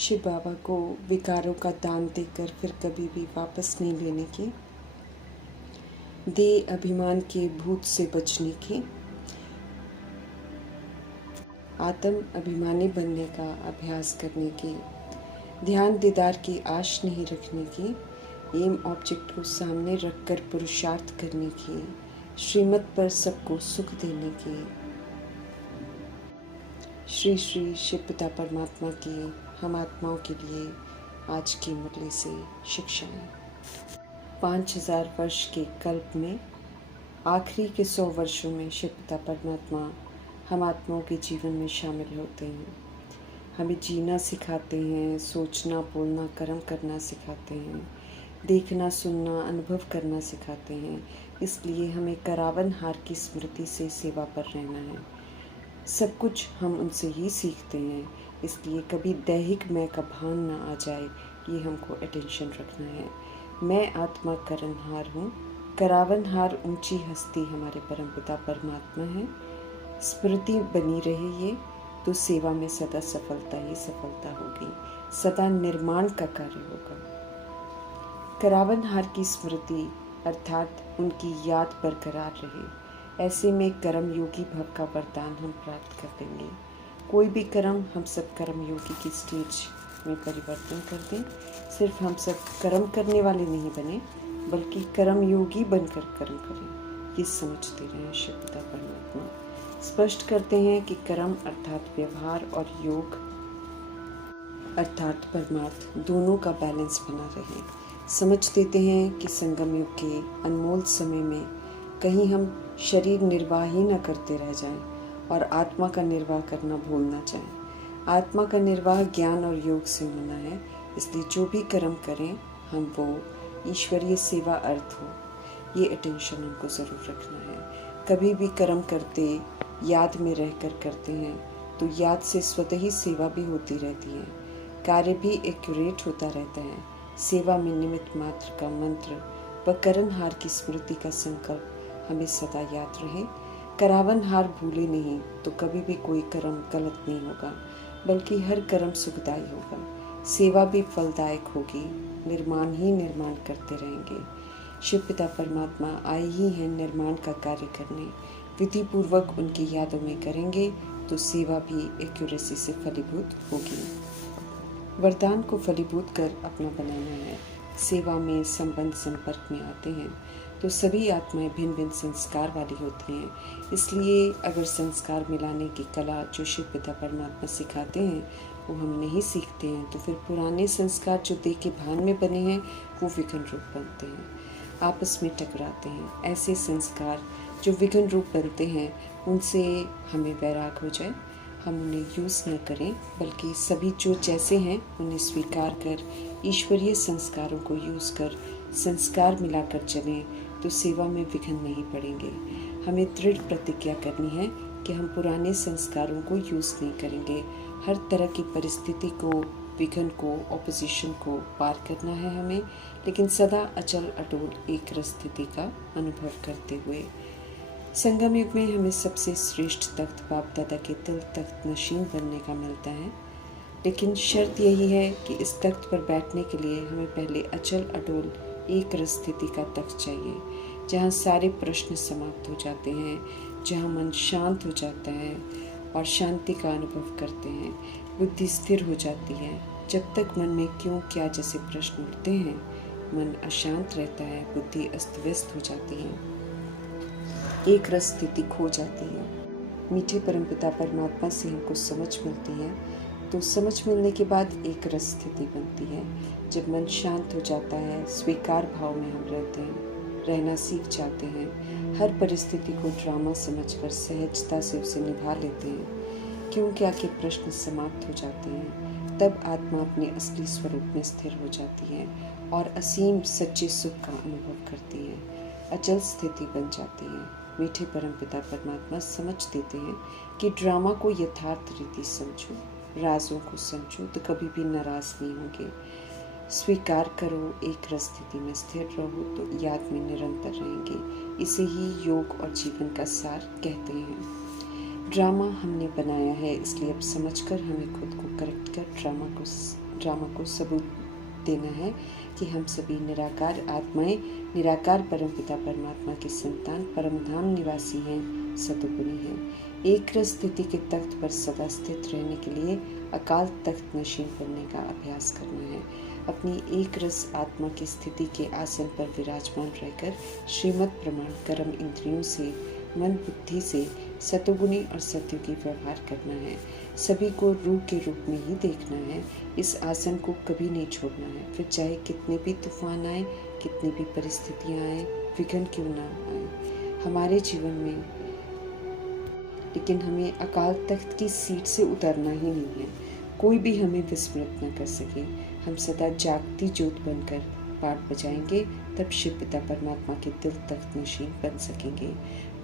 शिव बाबा को विकारों का दान देकर फिर कभी भी वापस नहीं लेने की, दे अभिमान के भूत से बचने की, आत्म अभिमानी बनने का अभ्यास करने की, ध्यान दीदार की आश नहीं रखने की, एम ऑब्जेक्ट को सामने रखकर पुरुषार्थ करने की, श्रीमत पर सबको सुख देने की। श्री श्री शिव पिता परमात्मा की हम आत्माओं के लिए आज की मुरली से शिक्षाएं। 5000 वर्ष के कल्प में आखिरी के 100 वर्षों में शिव पिता परमात्मा हम आत्माओं के जीवन में शामिल होते हैं। हमें जीना सिखाते हैं, सोचना बोलना कर्म करना सिखाते हैं, देखना सुनना अनुभव करना सिखाते हैं। इसलिए हमें करावन हार की स्मृति से सेवा पर रहना है। सब कुछ हम उनसे ही सीखते हैं, इसलिए कभी दैहिक मैं का भान ना आ जाए, ये हमको अटेंशन रखना है। मैं आत्मा करनहार हूँ, करावनहार ऊंची हस्ती हमारे परमपिता परमात्मा है। स्मृति बनी रहे ये तो सेवा में सदा सफलता ही सफलता होगी, सदा निर्माण का कार्य होगा। करावनहार की स्मृति अर्थात उनकी याद बरकरार रहे, ऐसे में कर्म योगी भव का वरदान हम प्राप्त कर देंगे। कोई भी कर्म हम सब कर्म योगी की स्टेज में परिवर्तन कर दें। सिर्फ हम सब कर्म करने वाले नहीं बने, बल्कि कर्म योगी बनकर कर्म करें, ये समझते रहें। शिव पिता परमात्मा स्पष्ट करते हैं कि कर्म अर्थात व्यवहार और योग अर्थात परमार्थ दोनों का बैलेंस बना रहे। समझ देते हैं कि संगम युग के अनमोल समय में कहीं हम शरीर निर्वाह ही न करते रह जाएं और आत्मा का निर्वाह करना भूल न जाएं। आत्मा का निर्वाह ज्ञान और योग से होना है, इसलिए जो भी कर्म करें हम वो ईश्वरीय सेवा अर्थ हो, ये अटेंशन हमको ज़रूर रखना है। कभी भी कर्म करते याद में रहकर करते हैं तो याद से स्वतः ही सेवा भी होती रहती है, कार्य भी एक्यूरेट होता रहता है। सेवा में निमित्त मात्र का मंत्र व करणहार की स्मृति का संकल्प हमें सदा याद रहे। करावनहार भूले नहीं तो कभी भी कोई कर्म गलत नहीं होगा, बल्कि हर कर्म सुखदायी होगा। सेवा भी फलदायक होगी, निर्माण ही निर्माण करते रहेंगे। शिव पिता परमात्मा आए ही हैं निर्माण का कार्य करने। विधि पूर्वक उनकी यादों में करेंगे तो सेवा भी एक्यूरेसी से फलीभूत होगी। वरदान को फलीभूत कर अपना बनाना है। सेवा में संबंध संपर्क में आते हैं तो सभी आत्माएं भिन्न भिन्न संस्कार वाली होती हैं। इसलिए अगर संस्कार मिलाने की कला जो शिव पिता परमात्मा सिखाते हैं वो हम नहीं सीखते हैं तो फिर पुराने संस्कार जो देह के भान में बने हैं वो विघ्न रूप बनते हैं, आपस में टकराते हैं। ऐसे संस्कार जो विघ्न रूप बनते हैं उनसे हमें वैराग हो जाए, हम उन्हें यूज़ न करें, बल्कि सभी जो जैसे हैं उन्हें स्वीकार कर ईश्वरीय संस्कारों को यूज़ कर संस्कार मिलाकर चलें तो सेवा में विघ्न नहीं पड़ेंगे। हमें दृढ़ प्रतिज्ञा करनी है कि हम पुराने संस्कारों को यूज़ नहीं करेंगे। हर तरह की परिस्थिति को, विघ्न को, ऑपोजिशन को पार करना है हमें, लेकिन सदा अचल अटूट एक रस स्थिति का अनुभव करते हुए। संगम युग में हमें सबसे श्रेष्ठ तख्त बाप दादा के तिल तख्त नशीन बनने का मिलता है, लेकिन शर्त यही है कि इस तख्त पर बैठने के लिए हमें पहले अचल अटूट एक रस स्थिति का तख्त चाहिए, जहाँ सारे प्रश्न समाप्त हो जाते हैं, जहाँ मन शांत हो जाता है और शांति का अनुभव करते हैं, बुद्धि स्थिर हो जाती है। जब तक मन में क्यों क्या जैसे प्रश्न उठते हैं, मन अशांत रहता है, बुद्धि अस्त व्यस्त हो जाती है, एक रस स्थिति खो जाती है। मीठे परमपिता परमात्मा से हमको समझ मिलती है तो समझ मिलने के बाद एक रस स्थिति बनती है। जब मन शांत हो जाता है, स्वीकार भाव में हम रहते हैं, रहना सीख जाते हैं, हर परिस्थिति को ड्रामा समझकर सहजता से उसे निभा लेते हैं, क्यों क्या के प्रश्न समाप्त हो जाते हैं, तब आत्मा अपने असली स्वरूप में स्थिर हो जाती है और असीम सच्चे सुख का अनुभव करती है, अचल स्थिति बन जाती है। मीठे परमपिता परमात्मा समझ देते हैं कि ड्रामा को यथार्थ रीति समझो, राजों को समझो तो कभी भी नाराज नहीं होंगे। स्वीकार करो, एक रस स्थिति में स्थिर रहो तो याद में निरंतर रहेंगे। इसे ही योग और जीवन का सार कहते हैं। ड्रामा हमने बनाया है, इसलिए अब समझकर हमें खुद को करेक्ट कर ड्रामा को ड्रामा को सबूत देना है कि हम सभी निराकार आत्माएं, निराकार परमपिता परमात्मा की संतान, परमधाम निवासी हैं, सतोगुणी हैं। एक रस स्थिति के तख्त पर सदा स्थित रहने के लिए अकाल तख्त नशीन बनने का अभ्यास करना है। अपनी एक रस आत्मा की स्थिति के आसन पर विराजमान रहकर श्रीमत प्रमाण कर्म इंद्रियों से, मन बुद्धि से सतोगुणी और सत्युगी व्यवहार करना है। सभी को रूह के रूप में ही देखना है। इस आसन को कभी नहीं छोड़ना है, फिर चाहे कितने भी तूफान आए, कितनी भी परिस्थितियां आए, विघ्न क्यों ना आए हमारे जीवन में, लेकिन हमें अकाल तख्त की सीट से उतरना ही नहीं है। कोई भी हमें विस्मृत न कर सके। हम सदा जागती ज्योत बनकर पाठ बजाएंगे, तब शिव पिता परमात्मा के दिल तख्त नशीन बन सकेंगे।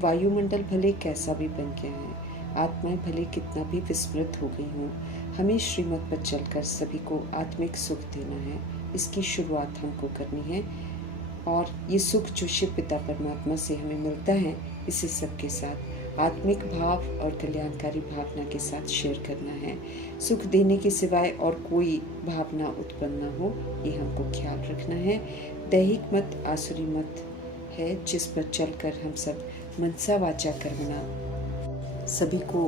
वायुमंडल भले कैसा भी बन गया है, आत्माएं भले कितना भी विस्मृत हो गई हों, हमें श्रीमत पर चलकर सभी को आत्मिक सुख देना है। इसकी शुरुआत हमको करनी है और ये सुख जो शिव पिता परमात्मा से हमें मिलता है, इसे सबके साथ आत्मिक भाव और कल्याणकारी भावना के साथ शेयर करना है। सुख देने के सिवाय और कोई भावना उत्पन्न न हो, ये हमको ख्याल रखना है। दैहिक मत आसुरी मत है, जिस पर चलकर हम सब मनसा वाचा कर्मणा सभी को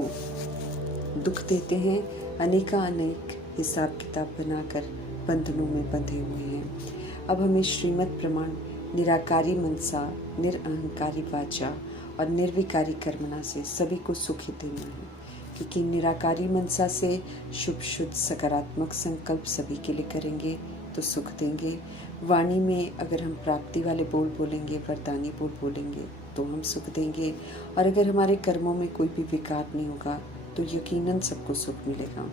दुख देते हैं। अनेक हिसाब किताब बनाकर बंधनों में बंधे हुए हैं। अब हमें श्रीमत प्रमाण निराकारी मनसा, निरअहंकारी वाचा और निर्विकारी कर्मणा से सभी को सुख ही देना है, क्योंकि निराकारी मनसा से शुभ शुद्ध सकारात्मक संकल्प सभी के लिए करेंगे तो सुख देंगे। वाणी में अगर हम प्राप्ति वाले बोल बोलेंगे, वरदानी बोल बोलेंगे तो हम सुख देंगे, और अगर हमारे कर्मों में कोई भी विकार नहीं होगा तो यकीनन सबको सुख मिलेगा।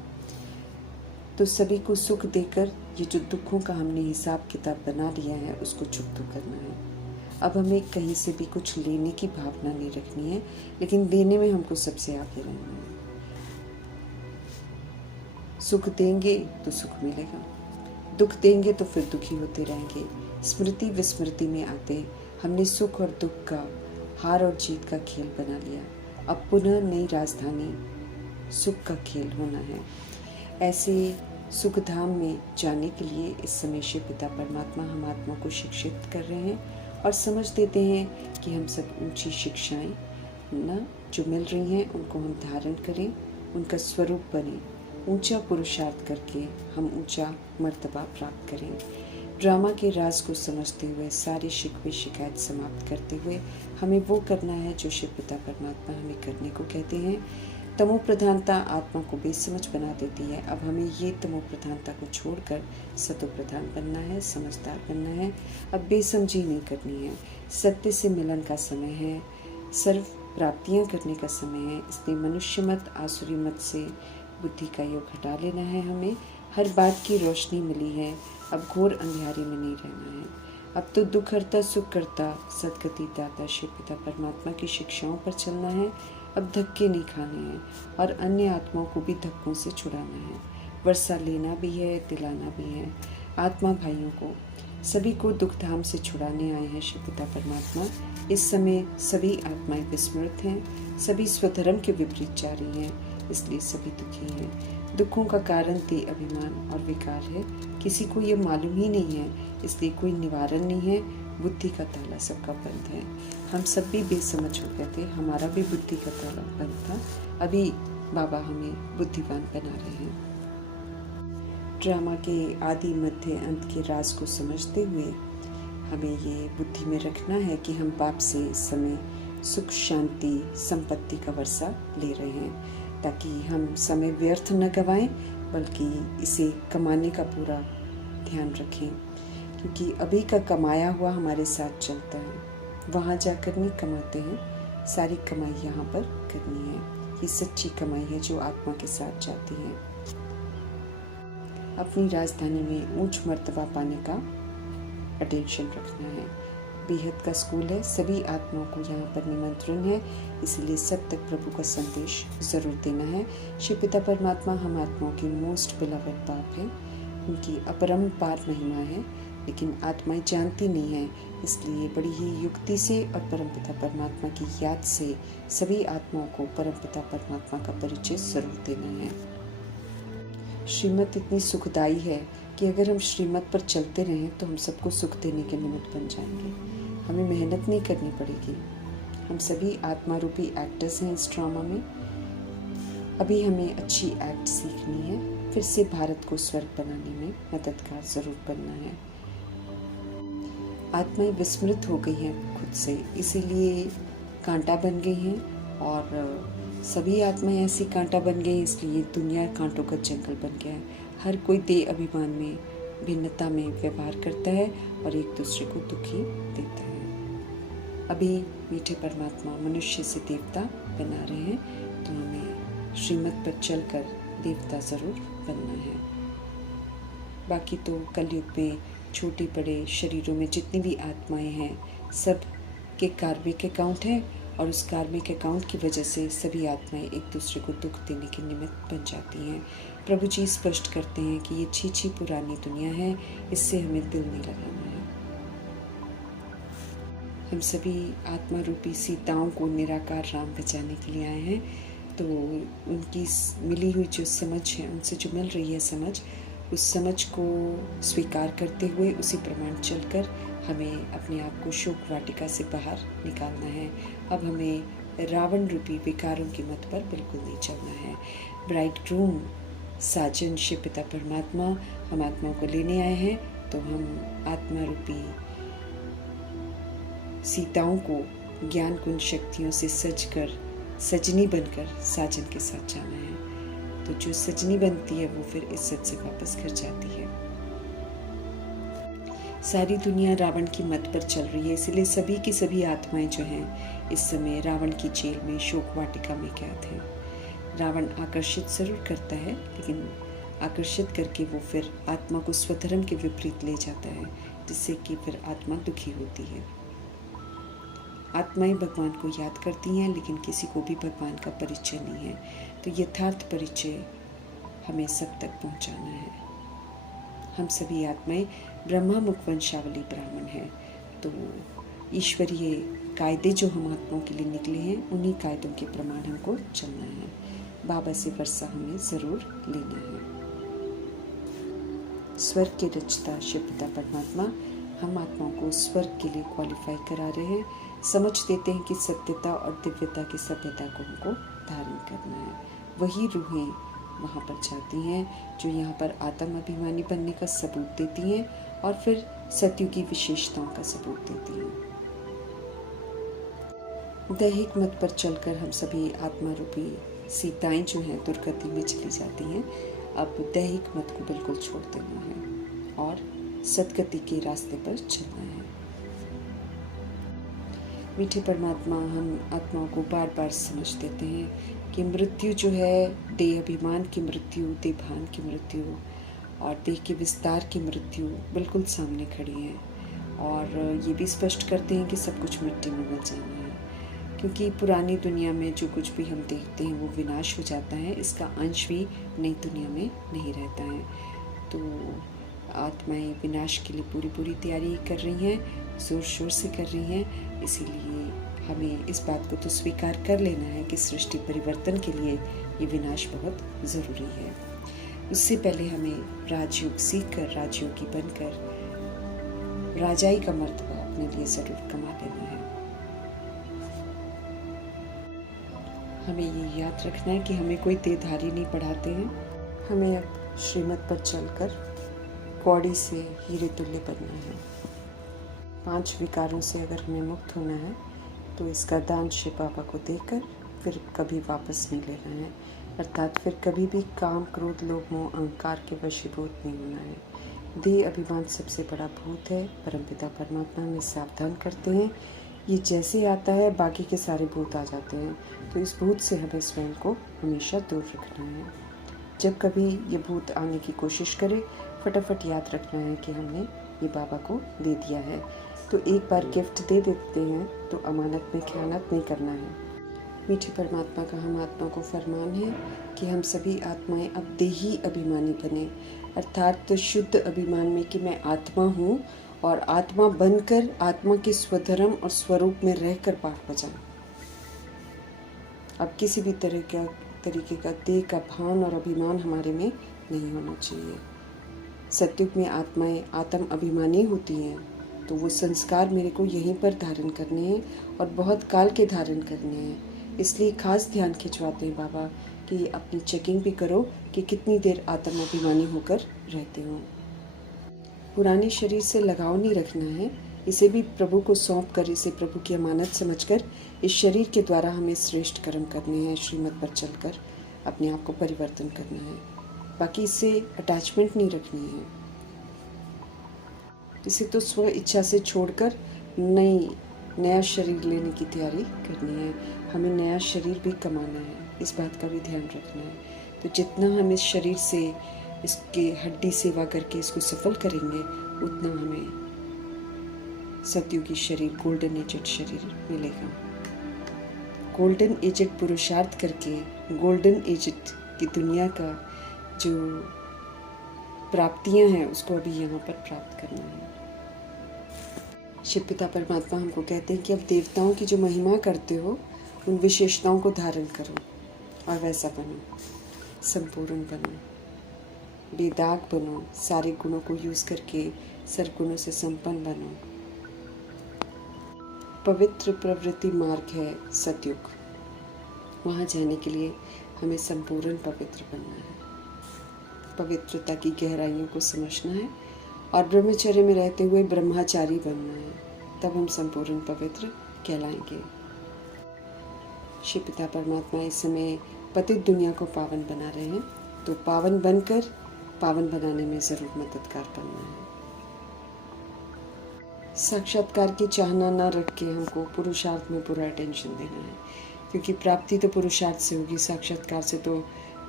तो सभी को सुख देकर ये जो दुखों का हमने हिसाब किताब बना लिया है, उसको चुकता करना है। अब हमें कहीं से भी कुछ लेने की भावना नहीं रखनी है, लेकिन देने में हमको सबसे आगे रहना है। सुख देंगे तो सुख मिलेगा, दुख देंगे तो फिर दुखी होते रहेंगे। स्मृति विस्मृति में आते हमने सुख और दुख का, हार और जीत का खेल बना लिया। अब पुनः नई राजधानी सुख का खेल होना है। ऐसे सुख धाम में जाने के लिए इस समय शिव पिता परमात्मा हम आत्मा को शिक्षित कर रहे हैं और समझ देते हैं कि हम सब ऊंची शिक्षाएं न जो मिल रही हैं उनको हम धारण करें, उनका स्वरूप बने, ऊंचा पुरुषार्थ करके हम ऊंचा मर्तबा प्राप्त करें। ड्रामा के राज को समझते हुए सारी शिकवे शिकायत समाप्त करते हुए हमें वो करना है जो शिव पिता परमात्मा हमें करने को कहते हैं। तमो प्रधानता आत्मा को बेसमझ बना देती है। अब हमें ये तमो प्रधानता को छोड़कर सतो प्रधान बनना है, समझदार बनना है। अब बेसमझी नहीं करनी है। सत्य से मिलन का समय है, सर्व प्राप्तियां करने का समय है। इसलिए मनुष्य मत आसुरी मत से बुद्धि का योग हटा लेना है। हमें हर बात की रोशनी मिली है, अब घोर अंधेरे में नहीं रहना है। अब तो दुख हरता सुख करता सदगति दाता शिव पिता परमात्मा की शिक्षाओं पर चलना है। अब धक्के नहीं खाने हैं और अन्य आत्माओं को भी धक्कों से छुड़ाना है। वर्षा लेना भी है, दिलाना भी है। आत्मा भाइयों को सभी को दुख धाम से छुड़ाने आए हैं शिव पिता परमात्मा। इस समय सभी आत्माएं विस्मृत हैं, सभी स्वधर्म के विपरीत जा रही हैं, इसलिए सभी दुखी हैं। दुखों का कारण ते अभिमान और विकार है, किसी को ये मालूम ही नहीं है, इसलिए कोई निवारण नहीं है। बुद्धि का ताला सबका बंद है। हम सब भी बेसमझ हो गए थे, हमारा भी बुद्धि का ताला बंद था। अभी बाबा हमें बुद्धिमान बना रहे हैं। ड्रामा के आदि मध्य अंत के राज को समझते हुए हमें ये बुद्धि में रखना है कि हम बाप से इस समय सुख शांति संपत्ति का वर्षा ले रहे हैं, ताकि हम समय व्यर्थ न गवाएं, बल्कि इसे कमाने का पूरा ध्यान रखें। क्योंकि अभी का कमाया हुआ हमारे साथ चलता है, वहाँ जाकर नहीं कमाते हैं। सारी कमाई यहाँ पर करनी है। ये सच्ची कमाई है जो आत्मा के साथ जाती है। अपनी राजधानी में ऊंच मर्तबा पाने का अटेंशन रखना है। बेहद का स्कूल है, सभी आत्माओं को यहाँ पर निमंत्रण है, इसलिए सब तक प्रभु का संदेश जरूर देना है। शिव पिता परमात्मा हम आत्माओं की मोस्ट बिलवड बाप है, उनकी अपरंपार महिमा है, लेकिन आत्माएं जानती नहीं है। इसलिए बड़ी ही युक्ति से और परमपिता परमात्मा की याद से सभी आत्माओं को परमपिता परमात्मा का परिचय जरूर देना है। श्रीमत इतनी सुखदाई है कि अगर हम श्रीमत पर चलते रहें तो हम सबको सुख देने के निमित्त बन जाएंगे। हमें मेहनत नहीं करनी पड़ेगी। हम सभी आत्मा रूपी एक्टर्स हैं इस ड्रामा में। अभी हमें अच्छी एक्ट सीखनी है, फिर से भारत को स्वर्ग बनाने में मददगार ज़रूर बनना है। आत्माएं विस्मृत हो गई हैं खुद से, इसीलिए कांटा बन गई हैं, और सभी आत्माएं ऐसी कांटा बन गई, इसलिए दुनिया कांटों का जंगल बन गया है। हर कोई देह अभिमान में, भिन्नता में व्यवहार करता है और एक दूसरे को दुखी देता है। अभी मीठे परमात्मा मनुष्य से देवता बना रहे हैं, तो हमें श्रीमत पर चलकर देवता ज़रूर बनना है। बाकी तो कलयुग में छोटे बड़े शरीरों में जितनी भी आत्माएं हैं, सब के कार्मिक अकाउंट है, और उस कार्मिक अकाउंट की वजह से सभी आत्माएं एक दूसरे को दुख देने के निमित्त बन जाती हैं। प्रभु जी स्पष्ट करते हैं कि ये छी पुरानी दुनिया है, इससे हमें दिल नहीं लगाना है। हम सभी आत्मा रूपी सीताओं को निराकार राम बचाने के लिए आए हैं, तो उनकी मिली हुई जो समझ है, उनसे जो मिल रही है समझ, उस समझ को स्वीकार करते हुए उसी प्रमाण चलकर हमें अपने आप को शोक वाटिका से बाहर निकालना है। अब हमें रावण रूपी विकारों की मत पर बिल्कुल नहीं चलना है। ब्राइड ग्रूम साजन शिव पिता परमात्मा हम आत्माओं को लेने आए हैं, तो हम आत्मा रूपी सीताओं को ज्ञान गुण शक्तियों से सजकर, सजनी बनकर साजन के साथ जाना है। तो जो सजनी बनती है वो फिर इज्जत से वापस घर जाती है। सारी दुनिया रावण की मत पर चल रही है, इसलिए सभी की सभी आत्माएं जो हैं इस समय रावण की जेल में, शोक वाटिका में कैद हैं। रावण आकर्षित जरूर करता है, लेकिन आकर्षित करके वो फिर आत्मा को स्वधर्म के विपरीत ले जाता है, जिससे कि फिर आत्मा दुखी होती है। आत्माएं भगवान को याद करती हैं, लेकिन किसी को भी भगवान का परिचय नहीं है। तो यथार्थ परिचय हमें सब तक पहुंचाना है। हम सभी आत्माएं ब्रह्मा मुख वंशावली ब्राह्मण हैं, तो ईश्वरीय कायदे जो हम आत्माओं के लिए निकले हैं, उन्हीं कायदों के प्रमाण हमको चलना है। बाबा से वर्षा हमें ज़रूर लेना है। स्वर्ग के रचता शिव पिता परमात्मा हम आत्माओं को स्वर्ग के लिए क्वालिफाई करा रहे हैं। समझ देते हैं कि सत्यता और दिव्यता की सभ्यता को हमको धारण करना है। वही रूहें वहाँ पर जाती हैं जो यहाँ पर आत्म अभिमानी बनने का सबूत देती हैं, और फिर सत्युग की विशेषताओं का सबूत देती हैं। दैहिक मत पर चलकर हम सभी आत्मा रूपी सीताएं जो हैं दुर्गति में चली जाती हैं। अब दैहिक मत को बिल्कुल छोड़ देना है और सदगति के रास्ते पर चलना है। मीठे परमात्मा हम आत्माओं को बार बार समझ देते हैं कि मृत्यु जो है, देह अभिमान की मृत्यु, देह भान की मृत्यु और देह के विस्तार की मृत्यु बिल्कुल सामने खड़ी है, और ये भी स्पष्ट करते हैं कि सब कुछ मिट्टी में मिल जाना है, क्योंकि पुरानी दुनिया में जो कुछ भी हम देखते हैं वो विनाश हो जाता है, इसका अंश भी नई दुनिया में नहीं रहता है। तो आत्माएं विनाश के लिए पूरी तैयारी कर रही हैं, ज़ोर शोर से कर रही हैं। इसीलिए हमें इस बात को तो स्वीकार कर लेना है कि सृष्टि परिवर्तन के लिए ये विनाश बहुत ज़रूरी है। उससे पहले हमें राजयोग सीख कर, राजयोगी बनकर राजाई का मर्तबा अपने लिए ज़रूर कमा लेना है। हमें ये याद रखना है कि हमें कोई देहधारी नहीं पढ़ाते हैं। हमें अब श्रीमत पर चलकर कौड़ी से हीरे तुल्य बनना है। 5 विकारों से अगर हमें मुक्त होना है तो इसका दान शिव बाबा को देकर फिर कभी वापस नहीं लेना है, अर्थात फिर कभी भी काम, क्रोध, लोभ, मोह, अहंकार के वशीभूत नहीं होना है। देह अभिमान सबसे बड़ा भूत है। परमपिता परमात्मा हमें सावधान करते हैं, ये जैसे आता है बाकी के सारे भूत आ जाते हैं, तो इस भूत से हमें स्वयं को हमेशा दूर रखना है। जब कभी ये भूत आने की कोशिश करे, फटाफट याद रखना है कि हमने ये बाबा को दे दिया है। तो एक बार गिफ्ट दे देते हैं तो अमानत में खयानत नहीं करना है। मीठे परमात्मा का हम आत्मा को फरमान है कि हम सभी आत्माएं अब देही अभिमानी बने, अर्थात शुद्ध अभिमान में कि मैं आत्मा हूँ और आत्मा बनकर आत्मा के स्वधर्म और स्वरूप में रहकर पाठ बजाऊं। अब किसी भी तरीके का देह का भान और अभिमान हमारे में नहीं होना चाहिए। सतयुग में आत्माएं आत्म अभिमानी होती हैं, तो वो संस्कार मेरे को यहीं पर धारण करने हैं और बहुत काल के धारण करने हैं। इसलिए खास ध्यान खिंचवाते हैं बाबा कि अपनी चेकिंग भी करो कि कितनी देर आत्म अभिमानी होकर रहते हो। पुराने शरीर से लगाव नहीं रखना है, इसे भी प्रभु को सौंप कर, इसे प्रभु की अमानत समझकर इस शरीर के द्वारा हमें श्रेष्ठ कर्म करने हैं, श्रीमत पर चलकर अपने आप को परिवर्तन करना है। बाकी इससे अटैचमेंट नहीं रखनी है, इसे तो स्व इच्छा से छोड़कर नया शरीर लेने की तैयारी करनी है। हमें नया शरीर भी कमाना है, इस बात का भी ध्यान रखना है। तो जितना हम इस शरीर से, इसके हड्डी सेवा करके इसको सफल करेंगे, उतना हमें सतयुगी शरीर, गोल्डन एजेड शरीर मिलेगा। गोल्डन एजेड पुरुषार्थ करके गोल्डन एजेड की दुनिया का जो प्राप्तियां हैं उसको अभी यहाँ पर प्राप्त करना है। शिव पिता परमात्मा हमको कहते हैं कि अब देवताओं की जो महिमा करते हो उन विशेषताओं को धारण करो और वैसा बनो, संपूर्ण बनो, बेदाग बनो, सारे गुणों को यूज करके सर्वगुणों से संपन्न बनो। पवित्र प्रवृत्ति मार्ग है सतयुग, वहाँ जाने के लिए हमें संपूर्ण पवित्र बनना है, पवित्रता की गहराइयों को समझना है और ब्रह्मचर्य में रहते हुए ब्रह्मचारी बनना है, तब हम संपूर्ण पवित्र कहलाएंगे। शिव पिता परमात्मा इस समय पतित दुनिया को पावन बना रहे हैं, तो पावन बनकर पावन बनाने में ज़रूर मददगार बनना है। साक्षात्कार की चाहना न रख के हमको पुरुषार्थ में पूरा अटेंशन देना है, क्योंकि प्राप्ति तो पुरुषार्थ से होगी, साक्षात्कार से तो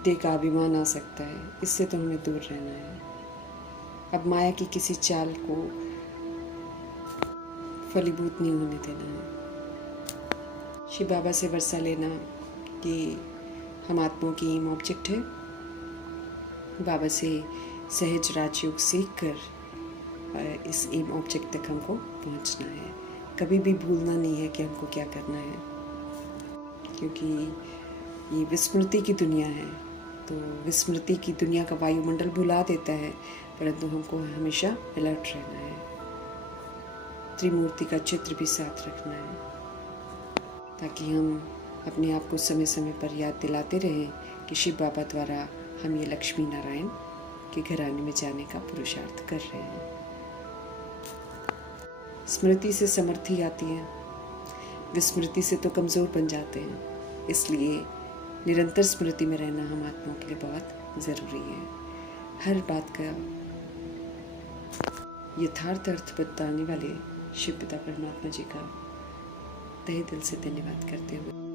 देह का अभिमान आ सकता है, इससे तो हमें दूर रहना है। अब माया की किसी चाल को फलीभूत नहीं होने देना है। शिव बाबा से वर्षा लेना कि हम आत्माओं की एम ऑब्जेक्ट है। बाबा से सहज राजयोग सीख कर इस एम ऑब्जेक्ट तक हमको पहुंचना है। कभी भी भूलना नहीं है कि हमको क्या करना है, क्योंकि ये विस्मृति की दुनिया है, तो विस्मृति की दुनिया का वायुमंडल भुला देता है, परंतु हमको हमेशा अलर्ट रहना है। त्रिमूर्ति का चित्र भी साथ रखना है, ताकि हम अपने आप को समय समय पर याद दिलाते रहें कि शिव बाबा द्वारा हम ये लक्ष्मी नारायण के घराने में जाने का पुरुषार्थ कर रहे हैं। स्मृति से समृद्धि आती है, विस्मृति से तो कमज़ोर बन जाते हैं, इसलिए निरंतर स्मृति में रहना हम आत्माओं के लिए बहुत ज़रूरी है। हर बात का यथार्थ अर्थ बताने वाले शिव पिता परमात्मा जी का तहे दिल से धन्यवाद करते हुए